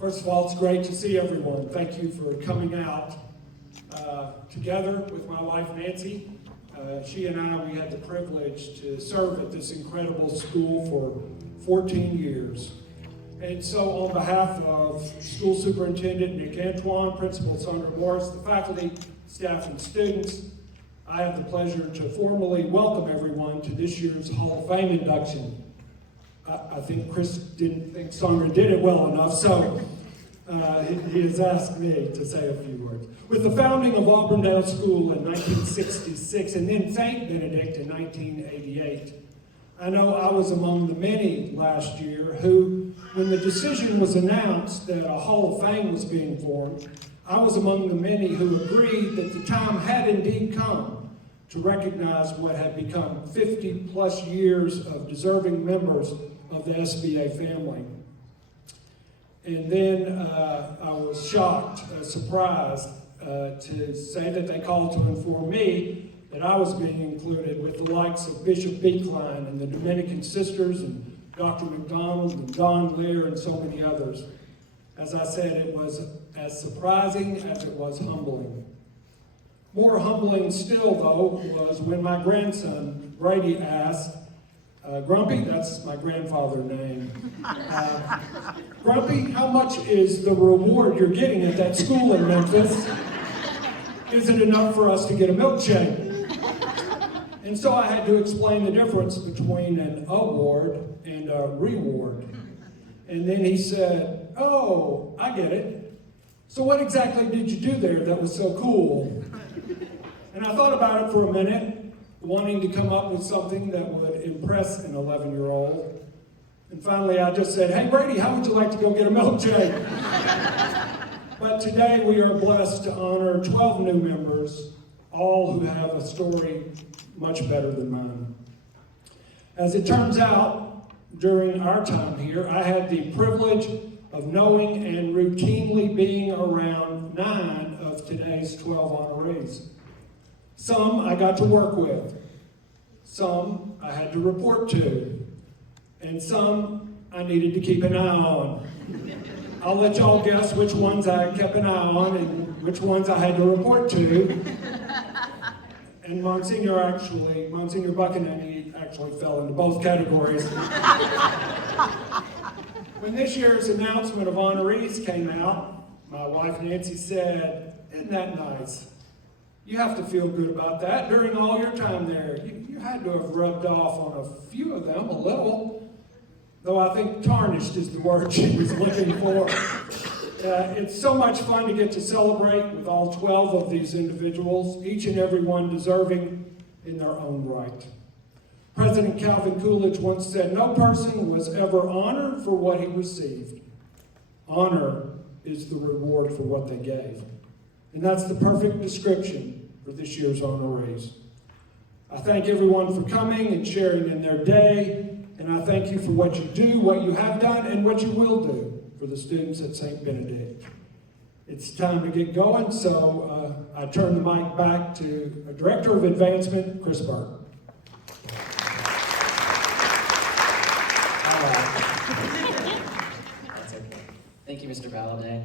First of all, it's great to see everyone. Thank you for coming out together with my wife, Nancy. She and I, we had the privilege to serve at this incredible school for 14 years. And so on behalf of School Superintendent Nick Antoine, Principal Sandra Morris, the faculty, staff, and students, I have the pleasure to formally welcome everyone to this year's Hall of Fame induction. I think Chris didn't think Sandra did it well enough, so he has asked me to say a few words. With the founding of Auburndale School in 1966 and then St. Benedict in 1988, I know I was among the many last year who, when the decision was announced that a Hall of Fame was being formed, I was among the many who agreed that the time had indeed come to recognize what had become 50 plus years of deserving members of the SBA family. And then I was shocked, surprised to say that they called to inform me that I was being included with the likes of Bishop Beekline and the Dominican Sisters and Dr. McDonald and Don Lear and so many others. As I said, it was as surprising as it was humbling. More humbling still, though, was when my grandson, Brady, asked, Grumpy, that's my grandfather's name. Grumpy, how much is the reward you're getting at that school in Memphis? Is it enough for us to get a milkshake? And so I had to explain the difference between an award and a reward. And then he said, oh, I get it. So what exactly did you do there that was so cool? And I thought about it for a minute, wanting to come up with something that would impress an 11-year-old. And finally, I just said, hey, Brady, how would you like to go get a milkshake? But today we are blessed to honor 12 new members, all who have a story much better than mine. As it turns out, during our time here, I had the privilege of knowing and routinely being around 9 of today's 12 honorees. Some I got to work with, some I had to report to, and some I needed to keep an eye on. I'll let y'all guess which ones I kept an eye on and which ones I had to report to. And Monsignor Buchanan, he actually fell into both categories. When this year's announcement of honorees came out, my wife Nancy said, isn't that nice? You have to feel good about that. During all your time there, you had to have rubbed off on a few of them, a little. Though I think tarnished is the word she was looking for. It's so much fun to get to celebrate with all 12 of these individuals, each and every one deserving in their own right. President Calvin Coolidge once said, no person was ever honored for what he received. Honor is the reward for what they gave. And that's the perfect description for this year's honorees. I thank everyone for coming and sharing in their day, and I thank you for what you do, what you have done, and what you will do for the students at St. Benedict. It's time to get going, so I turn the mic back to Director of Advancement, Chris Burke. That's okay. Thank you, Mr. Valadie.